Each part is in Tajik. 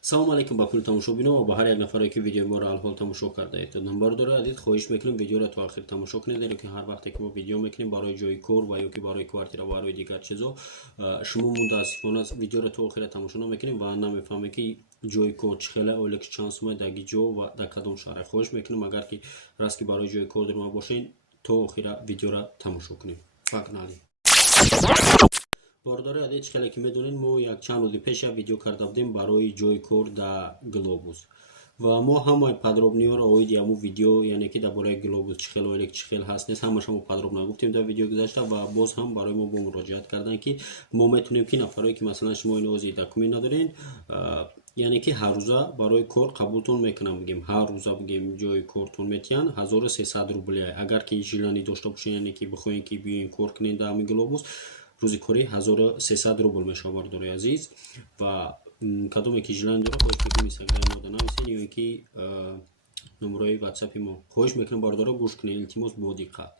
салом алейкум ба кулли тамошобинон ва ба ҳар як нафаре ки видеои моро алҳол тамошо кардаед. Бардори азиз, хоҳиш мекунем видеоро то охир тамошо кунед, зеро ки ҳар вақте ки мо видео мекунем барои ҷои кор ва ё ки барои квартира ва барои дигар чизо, шумо мутаассифона видеоро то охира тамошо намекунем ва намефаҳмем ки ҷои кор чӣ хела оиле ки чанд сумай даги ҷо ва дар кадом шаҳр. Хоҳиш мекунем агар ки раст ки барои ҷои кор дурума бошен, то охира видеоро тамошо кунем. Погнали. Бардори азиз, чӣ хеле ки медонед, мо як чанд рӯзи пеш як видео карда будем барои ҷои кор дар Globus. Ва мо ҳамаи подробниёро оиди ҳамун видео, яъне ки дар бораи Globus чӣ хел оиле ки чӣ хел ҳаст нест, ҳамаашо мо подробно гуфтем дар видеои гузашта ва боз ҳам барои мо бо муроҷиат карданд ки мо метонем ки нафаре ки масалан шумо ниёзи документ надорен, яъне ки ҳар рӯза барои кор қабултон мекунам бигем, ҳар рӯза бигем ҷои кортон метиҳанд 1300 рубли. Агар ки жилани дошта бошен, яъне ки бихоҳем ки биёен кор кунем дар ҳамин Globus, рӯзи кори 1300 рубл мешавад. Бардори азиз, ва кадоме ки жилани дора хоҳиш мекунем инстаграми мо да нависен ё ин ки номерои ватсапи мо. Хоҳиш мекунем бардора гӯш кунед, илтимос бо диққат.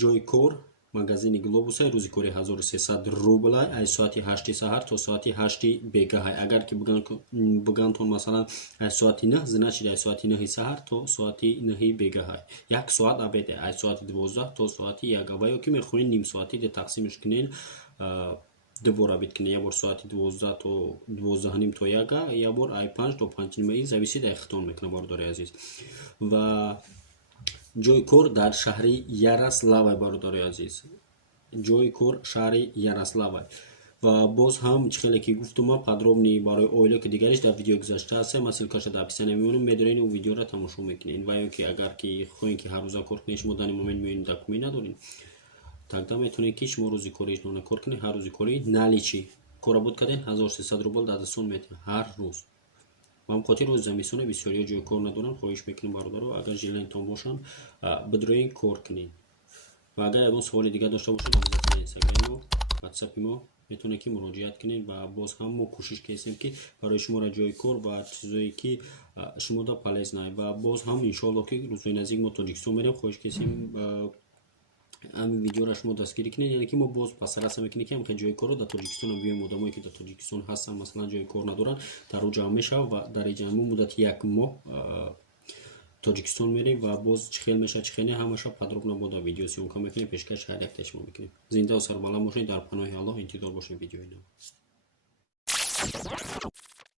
ҷои кор магазини Globus рӯзи кори 1300 рубл аз соати 8 саҳар то соати 8 бегаҳ. Агар ки бигантон масалан аз соати 9, значит аз соати 9 саҳар то соати 9 бегаҳ. Як соат абед аз соати 12 то соати 1 ва ё ки мехоҳед ним соати де тақсимш кунед, дубора биткунед, як бор соати 12 то 12:30 то 1, як бор ай 5 то 5:30, зависид аз хитон мекунад. Бардори азиз, ва ҷои кор дар шаҳри Ярославл. Бародари азиз, ҷои кор шаҳри Ярославл. Ва боз ҳам чӣ хеле ки гуфтум подробни барои оила ки дигариш дар видео гузашта ҳаст, ма силкаша дар описание мемонам, медорен ӯ видеоро тамошо мекунед. Ва ё ки агар ки хоҳем ки ҳар рӯза кор кунед, шумо дар ин момент меоёнед документ надорен, тогда метавонед ки шумо рӯзи коришона кор кунед, ҳар рӯзи кори наличи корабуд карден 1300 рубл дар дастон метиҳад ҳар рӯз. ва ҳамхотир рӯзи замистоне бисёриё ҷои кор надоранд. Хоҳиш мекунем бародаро, агар жиланитон бошанд, бидроен кор кунед. ва агар ягон саволи дигар дошта бошед, обязательно инстаграми мо, ватсапи мо метавонед ки муроҷиат кунед. ва боз ҳам мо кӯшиш кардем ки барои шуморо ҷои кор ва чизое ки шумо да полезнае. ва боз ҳам иншоалло ки рӯзои наздик мо Тоҷикистон мерем. Хоҳиш кардем ҳамин видеоро шумо дастгирӣ кунед, яъне ки мо боз пасараса мекунем ки ҳамин ҷои корро дар Тоҷикистон биёем. Одамое ки дар Тоҷикистон ҳастан, масалан ҷои кор надоранд, дар ӯ ҷамъ мешавад ва дар ҳамин муддати як моҳ Тоҷикистон мерем ва боз чӣ хел мешавад, чӣ хел не, ҳамаша подробно мо дар видео сёмка мекунем, пешкаш ҳар якта шумо мекунем. Зиндаву сарбаланд бошед, дар паноҳи Аллоҳ интизор бошем видеои нав.